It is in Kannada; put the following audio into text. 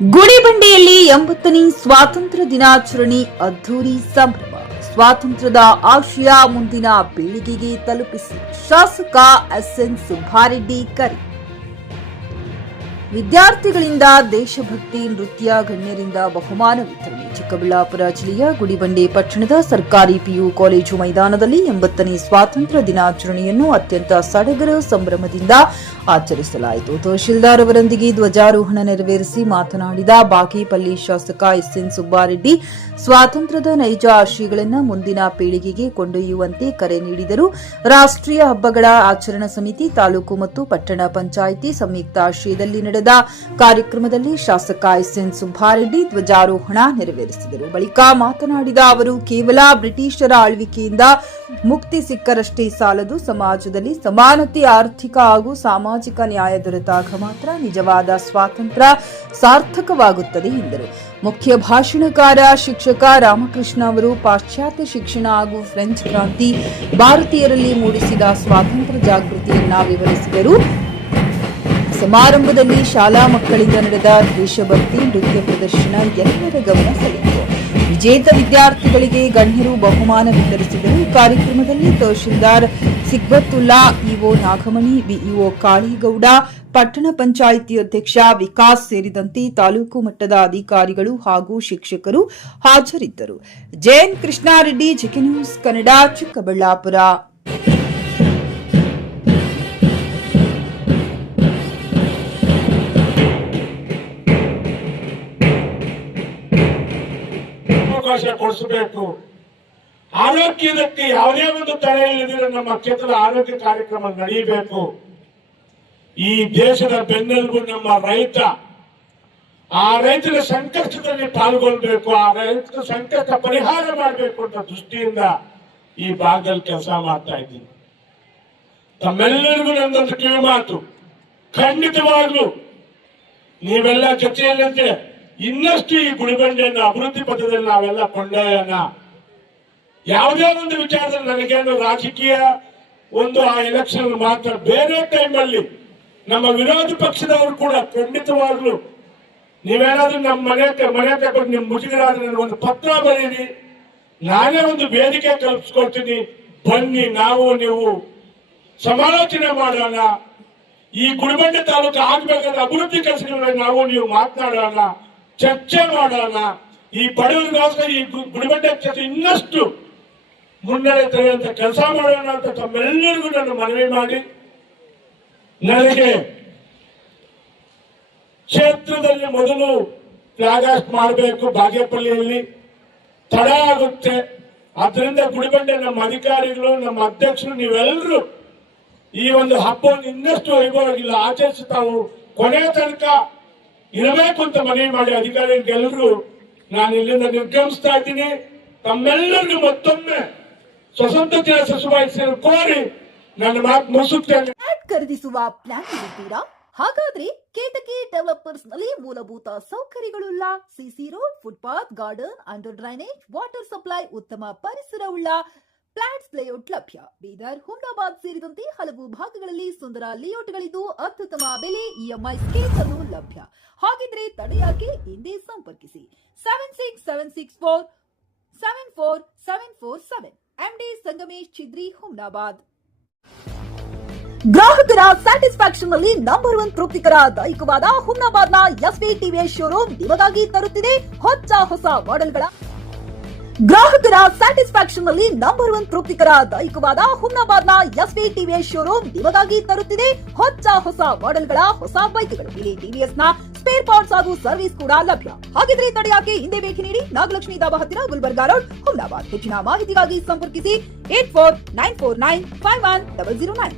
ಗುಡಿಬಂಡೆಯಲ್ಲಿ 80ನೇ ಸ್ವಾತಂತ್ರ್ಯ ದಿನಾಚರಣೆ ಅದ್ದೂರಿ ಸಂಭ್ರಮ. ಸ್ವಾತಂತ್ರ್ಯದ ಆಶಯ ಮುಂದಿನ ಪೀಳಿಗೆಗೆ ತಲುಪಿಸಿ ಶಾಸಕ ಎಸ್ಎನ್ ಸುಬ್ಬಾರೆಡ್ಡಿ ಕರೆ. ವಿದ್ಯಾರ್ಥಿಗಳಿಂದ ದೇಶಭಕ್ತಿ ನೃತ್ಯ, ಗಣ್ಯರಿಂದ ಬಹುಮಾನ ವಿತರಣೆ. ಚಿಕ್ಕಬಳ್ಳಾಪುರ ಜಿಲ್ಲೆಯ ಗುಡಿಬಂಡೆ ಪಟ್ಟಣದ ಸರ್ಕಾರಿ ಪಿಯು ಕಾಲೇಜು ಮೈದಾನದಲ್ಲಿ 80ನೇ ಸ್ವಾತಂತ್ರ್ಯ ದಿನಾಚರಣೆಯನ್ನು ಅತ್ಯಂತ ಸಡಗರ ಸಂಭ್ರಮದಿಂದ ಆಚರಿಸಲಾಯಿತು. ತಹಶೀಲ್ದಾರ್ ಅವರೊಂದಿಗೆ ಧ್ವಜಾರೋಹಣ ನೆರವೇರಿಸಿ ಮಾತನಾಡಿದ ಬಾಗೇಪಲ್ಲಿ ಶಾಸಕ ಎಸ್ಎನ್ ಸುಬ್ಬಾರೆಡ್ಡಿ, ಸ್ವಾತಂತ್ರ್ಯದ ನೈಜ ಆಶಯಗಳನ್ನು ಮುಂದಿನ ಪೀಳಿಗೆಗೆ ಕೊಂಡೊಯ್ಯುವಂತೆ ಕರೆ ನೀಡಿದರು. ರಾಷ್ಟ್ರೀಯ ಹಬ್ಬಗಳ ಆಚರಣಾ ಸಮಿತಿ, ತಾಲೂಕು ಮತ್ತು ಪಟ್ಟಣ ಪಂಚಾಯಿತಿ ಸಂಯುಕ್ತ ಆಶ್ರಯದಲ್ಲಿ ನಡೆದ ಕಾರ್ಯಕ್ರಮದಲ್ಲಿ ಶಾಸಕ ಎಸ್ಎನ್ ಸುಬ್ಬಾರೆಡ್ಡಿ ಧ್ವಜಾರೋಹಣ ನೆರವೇರಿಸಿದರು. ಬಳಿಕ ಮಾತನಾಡಿದ ಅವರು, ಕೇವಲ ಬ್ರಿಟಿಷರ ಆಳ್ವಿಕೆಯಿಂದ ಮುಕ್ತಿ ಸಿಕ್ಕರಷ್ಟೇ ಸಾಲದು, ಸಮಾಜದಲ್ಲಿ ಸಮಾನತೆ, ಆರ್ಥಿಕ ಹಾಗೂ ಸಾಮಾಜಿಕ ನ್ಯಾಯ ದೊರೆತಾಗ ಮಾತ್ರ ನಿಜವಾದ ಸ್ವಾತಂತ್ರ್ಯ ಸಾರ್ಥಕವಾಗುತ್ತದೆ ಎಂದರು. ಮುಖ್ಯ ಭಾಷಣಕಾರ ಶಿಕ್ಷಕ ರಾಮಕೃಷ್ಣ ಅವರು ಪಾಶ್ಚಾತ್ಯ ಶಿಕ್ಷಣ ಹಾಗೂ ಫ್ರೆಂಚ್ ಕ್ರಾಂತಿ ಭಾರತೀಯರಲ್ಲಿ ಮೂಡಿಸಿದ ಸ್ವಾತಂತ್ರ್ಯ ಜಾಗೃತಿಯನ್ನ ವಿವರಿಸಿದರು. ಸಮಾರಂಭದಲ್ಲಿ ಶಾಲಾ ಮಕ್ಕಳಿಂದ ನಡೆದ ದೇಶಭಕ್ತಿ ನೃತ್ಯ ಪ್ರದರ್ಶನ ಎಲ್ಲರ ಗಮನ ಸೆಳೆಯಿತು. ವಿಜೇತ ವಿದ್ಯಾರ್ಥಿಗಳಿಗೆ ಗಣ್ಯರು ಬಹುಮಾನ ವಿತರಿಸಿದರು. ಕಾರ್ಯಕ್ರಮದಲ್ಲಿ ತಹಶೀಲ್ದಾರ್ ಸಿಗ್ಬತ್ತುಲ್ಲಾ, ಇಒ ನಾಗಮಣಿ, ಬಿಇಒ ಕಾಳೇಗೌಡ, ಪಟ್ಟಣ ಪಂಚಾಯಿತಿ ಅಧ್ಯಕ್ಷ ವಿಕಾಸ್ ಸೇರಿದಂತೆ ತಾಲೂಕು ಮಟ್ಟದ ಅಧಿಕಾರಿಗಳು ಹಾಗೂ ಶಿಕ್ಷಕರು ಹಾಜರಿದ್ದರು. JN Krishnareddy, GK news Kannada, Chikkaballapura. ಅವಕಾಶ ಕೊಡಿಸಬೇಕು. ಆರೋಗ್ಯದಕ್ಕೆ ಯಾವುದೇ ಒಂದು ತಡೆ ಇಲ್ಲದಿರೋ ನಮ್ಮ ಕ್ಷೇತ್ರದ ಆರೋಗ್ಯ ಕಾರ್ಯಕ್ರಮ ನಡೆಯಬೇಕು. ಈ ದೇಶದ ಬೆನ್ನೆಲುಬು ನಮ್ಮ ರೈತ. ಆ ರೈತರ ಸಂಕಷ್ಟದಲ್ಲಿ ಪಾಲ್ಗೊಳ್ಬೇಕು, ಆ ರೈತರ ಸಂಕಷ್ಟ ಪರಿಹಾರ ಮಾಡಬೇಕು ಅಂತ ದೃಷ್ಟಿಯಿಂದ ಈ ಭಾಗದಲ್ಲಿ ಕೆಲಸ ಮಾಡ್ತಾ ಇದ್ದೀನಿ. ತಮ್ಮೆಲ್ಲರಿಗೂ ನನ್ನೊಂದು ಕಿವಿ ಮಾತು, ಖಂಡಿತವಾಗ್ಲೂ ನೀವೆಲ್ಲ ಜೊತೆಯಲ್ಲಂತೆ ಇನ್ನಷ್ಟು ಈ ಗುಡಿಬಂಡೆಯನ್ನು ಅಭಿವೃದ್ಧಿ ಪಥದಲ್ಲಿ ನಾವೆಲ್ಲ ಕೊಂಡೊಯ್ಯೋಣ. ಯಾವುದೇ ಒಂದು ವಿಚಾರದಲ್ಲಿ ನನಗೇನು ರಾಜಕೀಯ ಒಂದು ಆ ಎಲೆಕ್ಷನ್ ಮಾತ್ರ, ಬೇರೆ ಟೈಮಲ್ಲಿ ನಮ್ಮ ವಿರೋಧ ಪಕ್ಷದವರು ಕೂಡ ಖಂಡಿತವಾಗ್ಲು ನೀವೇನಾದ್ರೂ ನಮ್ಮ ಮನೆ ತಗೊಂಡು ನಿಮ್ ಮುಜುಗರಾದ್ರೆ ನನಗೊಂದು ಪತ್ರ ಬರೀರಿ, ನಾನೇ ಒಂದು ವೇದಿಕೆ ಕಲ್ಪಿಸ್ಕೊಳ್ತೀನಿ. ಬನ್ನಿ, ನಾವು ನೀವು ಸಮಾಲೋಚನೆ ಮಾಡೋಣ. ಈ ಗುಡಿಬಂಡೆ ತಾಲೂಕು ಆಗ್ಬೇಕಾದ ಅಭಿವೃದ್ಧಿ ಕೆಲಸಗಳಲ್ಲಿ ನಾವು ನೀವು ಮಾತನಾಡೋಣ, ಚರ್ಚೆ ಮಾಡೋಣ. ಈ ಬಡವರಿಗೋಸ್ಕರ ಈ ಗುಡಿಬಂಡೆ ಕ್ಷೇತ್ರ ಇನ್ನಷ್ಟು ಮುನ್ನಡೆ ತರುವಂತ ಕೆಲಸ ಮಾಡೋಣ ಅಂತ ತಮ್ಮೆಲ್ಲರಿಗೂ ನಾನು ಮನವಿ ಮಾಡಿ, ನನಗೆ ಕ್ಷೇತ್ರದಲ್ಲಿ ಮೊದಲು ಫ್ಲಾಗ್ ಹಾಸ್ಟ್ ಮಾಡಬೇಕು. ಬಾಗೇಪಲ್ಲಿಯಲ್ಲಿ ತಡ ಆಗುತ್ತೆ. ಅದರಿಂದ ಗುಡಿಬಂಡೆ ನಮ್ಮ ಅಧಿಕಾರಿಗಳು, ನಮ್ಮ ಅಧ್ಯಕ್ಷರು, ನೀವೆಲ್ಲರೂ ಈ ಒಂದು ಹಬ್ಬವನ್ನು ಇನ್ನಷ್ಟು ವೈಭವವಾಗಿಲ್ಲ ಆಚರಿಸಿ ತಾವು ಕೊನೆ ತನಕ ಇರಬೇಕು ಅಂತ ಮನವಿ ಮಾಡಿ ಅಧಿಕಾರಿಗಳಿಗೆಲ್ಲರೂ ನಾನು ಇಲ್ಲಿಂದ ನಿರ್ಗಮಿಸ್ತಾ ಇದ್ದೀನಿ. ತಮ್ಮೆಲ್ಲರಿಗೂ ಮತ್ತೊಮ್ಮೆ ಸ್ವತಂತ್ರ ದಿನ ಶುಭಾಶಯ ಕೋರಿ ನನ್ನ ಮಾತು ಮುಗಿಸುತ್ತೇನೆ. ಖರೀದಿಸುವ ಪ್ಲಾನ್ ಇದ್ದೀರಾ? ಹಾಗಾದ್ರೆ ಕೇತಕಿ ಡೆವಲಪರ್ಸ್ ನಲ್ಲಿ ಮೂಲಭೂತ ಸೌಕರ್ಯಗಳುಳ್ಳ CC road, footpath, garden, under drainage, water supply, ಉತ್ತಮ ಪರಿಸರವುಳ್ಳ ಫ್ಲಾಟ್ಸ್ ಲೇಔಟ್ ಲಭ್ಯ. ಬೀದರ್, ಹುಮ್ನಾಬಾದ್ ಸೇರಿದಂತೆ ಹಲವು ಭಾಗಗಳಲ್ಲಿ ಸುಂದರ ಲೇಔಟ್ಗಳಿದ್ದು ಅತ್ಯುತ್ತಮ ಬೆಲೆ, ಇಎಂಐ ಸ್ಕೀಮ್ಸ್ ಅನ್ನು ಲಭ್ಯ. ಹಾಗಿದ್ರೆ ತಡೆಯಾಕೆ, ಹಿಂದೆ ಸಂಪರ್ಕಿಸಿ 7676474747 ಎಂಡಿ ಸಂಗಮೇಶ್ ಚಿದ್ರಿ, ಹುಮ್ನಾಬಾದ್. ಗ್ರಾಹಕರ ಸ್ಯಾಟಿಸ್ಫ್ಯಾಕ್ಷನ್ ನಲ್ಲಿ ನಂಬರ್ 1 ತೃಪ್ತಿಕರದಾಯಕವಾದ ಹುಮ್ನಾಬಾದ್ನ ಎಸ್ವಿ ಟಿವಿಎಸ್ ಶೋರೂಮ್ ನಿಮಗಾಗಿ ತರುತ್ತಿದೆ ಹೊಸ ಮಾಡೆಲ್ಗಳ. ಗ್ರಾಹಕರ ಸ್ಯಾಟಿಸ್ಫ್ಯಾಕ್ಷನ್ ನಲ್ಲಿ ನಂಬರ್ 1 ತೃಪ್ತಿಕರದಾಯಕವಾದ ಹುಮ್ನಾಬಾದ್ನ ಎಸ್ವಿ ಟಿವಿಎಸ್ ಶೋರೂಮ್ ನಿಮಗಾಗಿ ತರುತ್ತಿದೆ ಹೊಸ ಮಾಡೆಲ್ಗಳ ಹೊಸ ಬೈಕ್ಗಳು. ಇಲ್ಲಿ ಟಿವಿಎಸ್ ನ ಸ್ಪೇರ್ ಪಾರ್ಟ್ಸ್ ಹಾಗೂ ಸರ್ವಿಸ್ ಕೂಡ ಲಭ್ಯ. ಹಾಗಿದ್ರೆ ತಡೆಯಾಕೆ, ಹಿಂದೆ ಭೇಟಿ ನೀಡಿ. ನಾಗಲಕ್ಷ್ಮಿ ಧಾಬಾ ಹತ್ತಿರ, ಗುಲ್ಬರ್ಗಾ ರೋಡ್, ಹುಮ್ನಾಬಾದ್. ಹೆಚ್ಚಿನ ಮಾಹಿತಿಗಾಗಿ ಸಂಪರ್ಕಿಸಿ 8494951009.